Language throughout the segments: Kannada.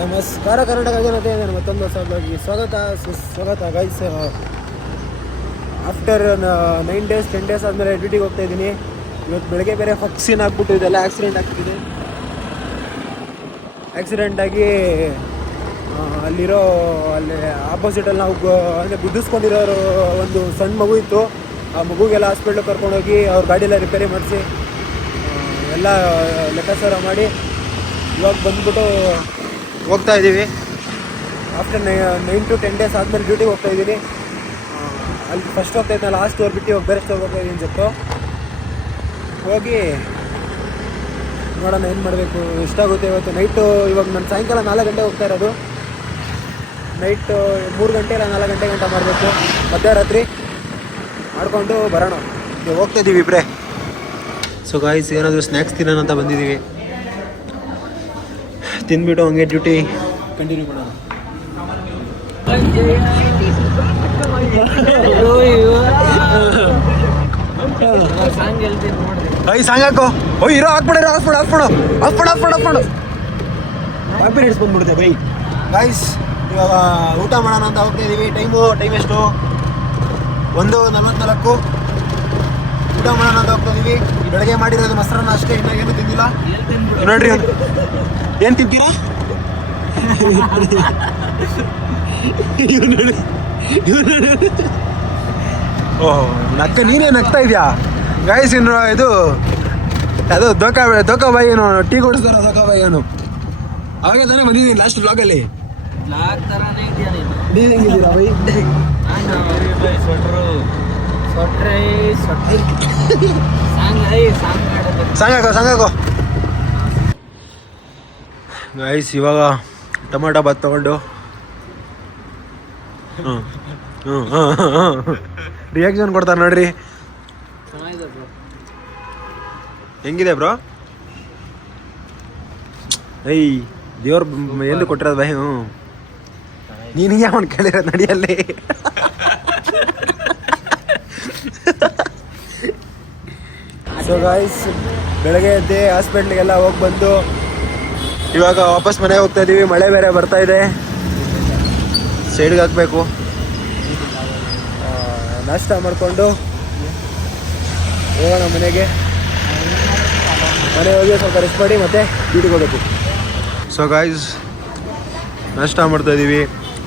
ನಮಸ್ಕಾರ ಕರ್ನಾಟಕ ಜನತೆ, ನಾನು ಮತ್ತೊಂದು ಹೊಸದಾಗಿ ಸ್ವಾಗತ ಗೈಸ್. ಆಫ್ಟರ್ 9 days 10 days ಆದಮೇಲೆ ಡ್ಯೂಟಿಗೆ ಹೋಗ್ತಾ ಇದ್ದೀನಿ. ಇವತ್ತು ಬೆಳಗ್ಗೆ ಬೇರೆ ಫಕ್ಸಿನ್ ಆಗ್ಬಿಟ್ಟು ಇದೆಲ್ಲ ಆಕ್ಸಿಡೆಂಟ್ ಆಗ್ತಿದೆ. ಆಕ್ಸಿಡೆಂಟ್ ಆಗಿ ಅಲ್ಲಿ ಆಪೋಸಿಟಲ್ಲಿ ನಾವು ಅಂದರೆ ಗುದ್ದಿಸ್ಕೊಂಡಿರೋರು ಒಂದು ಸಣ್ಣ ಮಗು ಇತ್ತು. ಆ ಮಗುಗೆಲ್ಲ ಹಾಸ್ಪಿಟ್ಲಿಗೆ ಕರ್ಕೊಂಡೋಗಿ ಅವ್ರ ಗಾಡಿಯೆಲ್ಲ ರಿಪೇರಿ ಮಾಡಿಸಿ ಎಲ್ಲ ಲೆಕ್ಕಾಚಾರ ಮಾಡಿ ಇವಾಗ ಬಂದ್ಬಿಟ್ಟು ಹೋಗ್ತಾ ಇದ್ದೀವಿ. ಆಫ್ಟರ್ 9 to 10 days ಆದಮೇಲೆ ಡ್ಯೂಟಿಗೆ ಹೋಗ್ತಾ ಇದ್ದೀನಿ. ಅಲ್ಲಿ ಫಸ್ಟ್ ಹೋಗ್ತಾ ಇದ್ದ ಲಾಸ್ಟ್ ಸ್ಟೋರ್ ಬಿಟ್ಟು ಇವಾಗ ಬೇರೆ ಸ್ಟೋರ್ ಹೋಗ್ತಾ ಇದ್ದೀನಿ ಜೊತೆ ಹೋಗಿ ನೋಡೋಣ ಏನು ಮಾಡಬೇಕು, ಎಷ್ಟಾಗುತ್ತೆ ಇವತ್ತು ನೈಟು. ಇವಾಗ ನಾನು ಸಾಯಂಕಾಲ 4 ಗಂಟೆ ಹೋಗ್ತಾ ಇರೋದು. ನೈಟು 3 ಗಂಟೆ ಇಲ್ಲ 4 ಗಂಟೆ ಗಂಟ ಮಾಡಬೇಕು. ಮಧ್ಯರಾತ್ರಿ ಮಾಡಿಕೊಂಡು ಬರೋಣ. ಹೋಗ್ತಾ ಇದ್ದೀವಿ ಇಬ್ಬರೇ. ಸೊ ಗಾಯ್ಸ್, ಏನಾದರೂ ಸ್ನ್ಯಾಕ್ಸ್ ತಿನ್ನೋಣ ಅಂತ ಬಂದಿದ್ದೀವಿ. ತಿಂದ್ಬಿಟ್ಟು ಹಂಗೆ ಡ್ಯೂಟಿ ಕಂಟಿನ್ಯೂ ಮಾಡೋಣ. ಸಾಂಗ್ ಹಾಕೋ. ಇರೋ ಹಾಕ್ಬಿಡ ಕಾಪಿ ರೇಟ್ಸ್ ಬಂದ್ಬಿಡುತ್ತೆ ಬೈ. ಗಾಯ್ಸ್, ಇವಾಗ ಊಟ ಮಾಡೋಣ ಅಂತ ಹೋಗ್ತಾ ಇದ್ದೀವಿ. ಟೈಮ್ ಎಷ್ಟು? 1:44. ಊಟ ಮಾಡೋಣ ಅಂತ ಹೋಗ್ತಾ ಇದೀವಿ. ಬೆಳಗ್ಗೆ ಮಾಡಿರೋದು ಮೊಸರನ್ನ ಅಷ್ಟೇ, ಇನ್ನ ಏನು ತಿಂದಿಲ್ಲ. ನೋಡ್ರಿ, ಏನು ತಿಂತೀರಾ? ಓಹ್, ನೀನೇ ನಗ್ತಾ ಇದೆಯಾ ಗಾಯ್ಸ್? ಇನ್ನು ಇದು ಅದು ದೋಖಾ ಬಾಯಿ ಏನು ಟೀ ಕೊಡಿಸ್ತಾರ ದೋಖಾ ಬಾಯಿ ಏನು ಅವಾಗ ತಾನೇ ಬಂದಿದ್ದೀನಿ ಲಾಸ್ಟ್ ಬ್ಲಾಗಲ್ಲಿ. ನೀವು ಹೆಂಗಿದ್ದೀರಾ ಬೈ? ಸಾಂಗ್ ಹಾಕೋ. ಗೈಸ್, ಇವಾಗ ಟೊಮಾಟೊ ಬಾತ್ ತಗೊಂಡು ರಿಯಾಕ್ಷನ್ ಕೊಡ್ತಾರೆ ನೋಡ್ರಿ. ಹೆಂಗಿದೆ ಬ್ರೋ? ದೇವ್ರ ಎಂದು ಕೊಟ್ಟಿರೋದು ಬೈ. ನೀನಿಗೆ ಅವನು ಕೇಳಿರೋದು ನಡಿಯಲ್ಲಿ. ಸೊ ಗಾಯ್ಸ್, ಬೆಳಗ್ಗೆ ಎದ್ದೆ ಹಾಸ್ಪಿಟ್ಲಿಗೆಲ್ಲ ಹೋಗಿ ಬಂದು ಇವಾಗ ವಾಪಸ್ ಮನೆಗೆ ಹೋಗ್ತಾ ಇದ್ದೀವಿ. ಮಳೆ ಬೇರೆ ಬರ್ತಾ ಇದೆ, ಸೈಡ್ಗೆ ಹಾಕಬೇಕು. ನಾಷ್ಟ ಮಾಡಿಕೊಂಡು ಹೋಗೋಣ ಮನೆಗೆ ಹೋಗಿ ಸ್ವಲ್ಪ ರೆಸ್ಟ್ ಮಾಡಿ ಮತ್ತೆ ಡ್ಯೂಟಿಗೆ ಹೋಗಬೇಕು. ಸೊ ಗಾಯ್ಸ್, ನಾಷ್ಟ ಮಾಡ್ತಾ ಇದ್ದೀವಿ.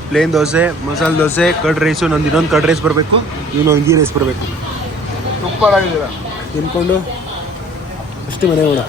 Plane dosa, masala dosa, curd rice. ನಂದು ಇನ್ನೊಂದು ಕರ್ಡ್ ರೈಸ್ ಬರಬೇಕು, ಇನ್ನೊಂದು ಗೀ ರೈಸ್ ಬರಬೇಕು. ತಿನ್ಕೊಂಡು ಅಷ್ಟು ಮನೆ ಹೋಗೋಣ.